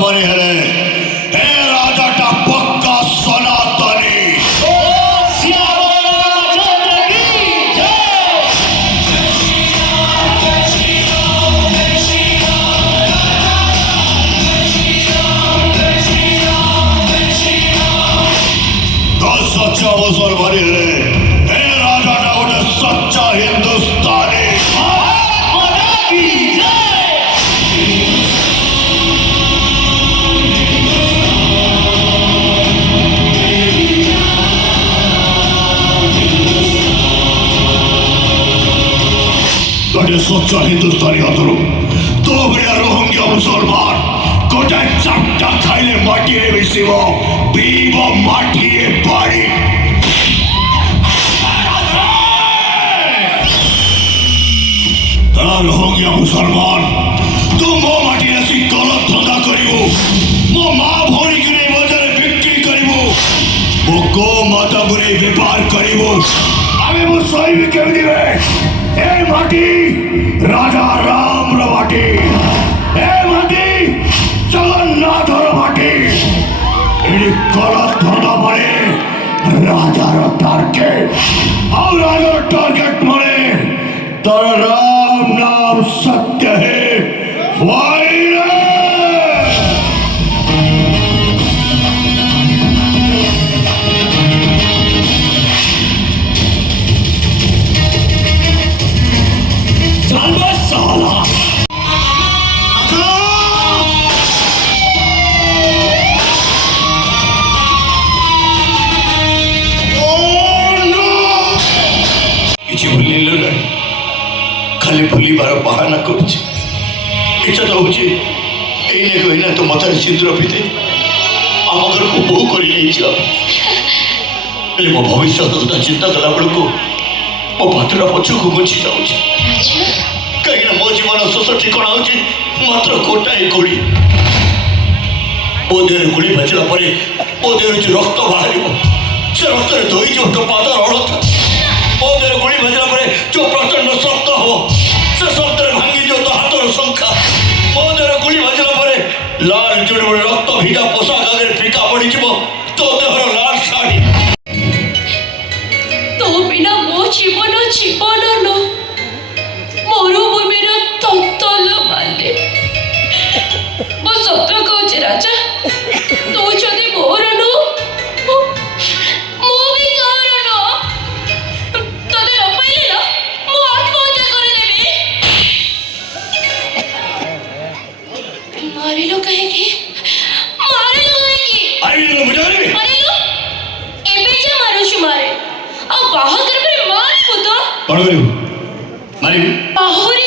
मुसलमानी हेले हे राजाटा पक्का सनातनी सच्चा मुसलमानी हेले हे राजाटा गोटे सच्चा हिंदुस्तानी गोटे सच्चा हिंदुस्तानी हाथरू तो बड़िया रोहिंग्या मुसलमान गोटे चापटा खाइले माटी रे मिसिबो पीबो माटी रे पानी रोहिंग्या मुसलमान तू मो माटी आसी गलत धंदा करिबो मो मां भौरी के बजारे बिक्री करिबो मो गो माता गुरे व्यापार करिबो आमे मो सही केम दिबे ए माटी राजा राम रो माटी ए माटी जगन्नाथ रो माटी एडी गलत धंदा मारे राजा रो टार्गेट और राजा रो टार्गेट मारे तारा राम नाम सत्य है खाली भूली बार बहाना करुचे इच्छा तो होची एने कहना तो मथारे सिंदूर पिते आम घर को बहु कर मो भविष्य कथा चिंता कला बेलू मो पाठरा पछक घुंची जाऊँगी कहीं मो जीवन शोष ठिकाना हो मात्र गोटाए गोली मो देह गोली बाजिला मो देह जो रक्त बाहर से रक्त धोई जो पादर अड़ता मो देह गोली बाजिला जो प्रचंड शब्द हम से शब्द भांगी जो तो हाथर संख्या मो देह गोली बाजिला लाल जोड़े रक्त भिजा पोशाक आगे फिका पड़ी तो देहर लाल शाढ़ी तो बिना मो जीवन जीवन न मरुभूमिर तल माले मो सत कहूँ राजा तू जदि मोर नु मो भी कहर न तते न पाइले न मो आत्महत्या करदेबी मारिलो कहेगी आइलो मुजारी मारिलो एबे जे मारुछु मारे आ बाहा कर मारिबो तो कौन करियो मारिबी बाहुरी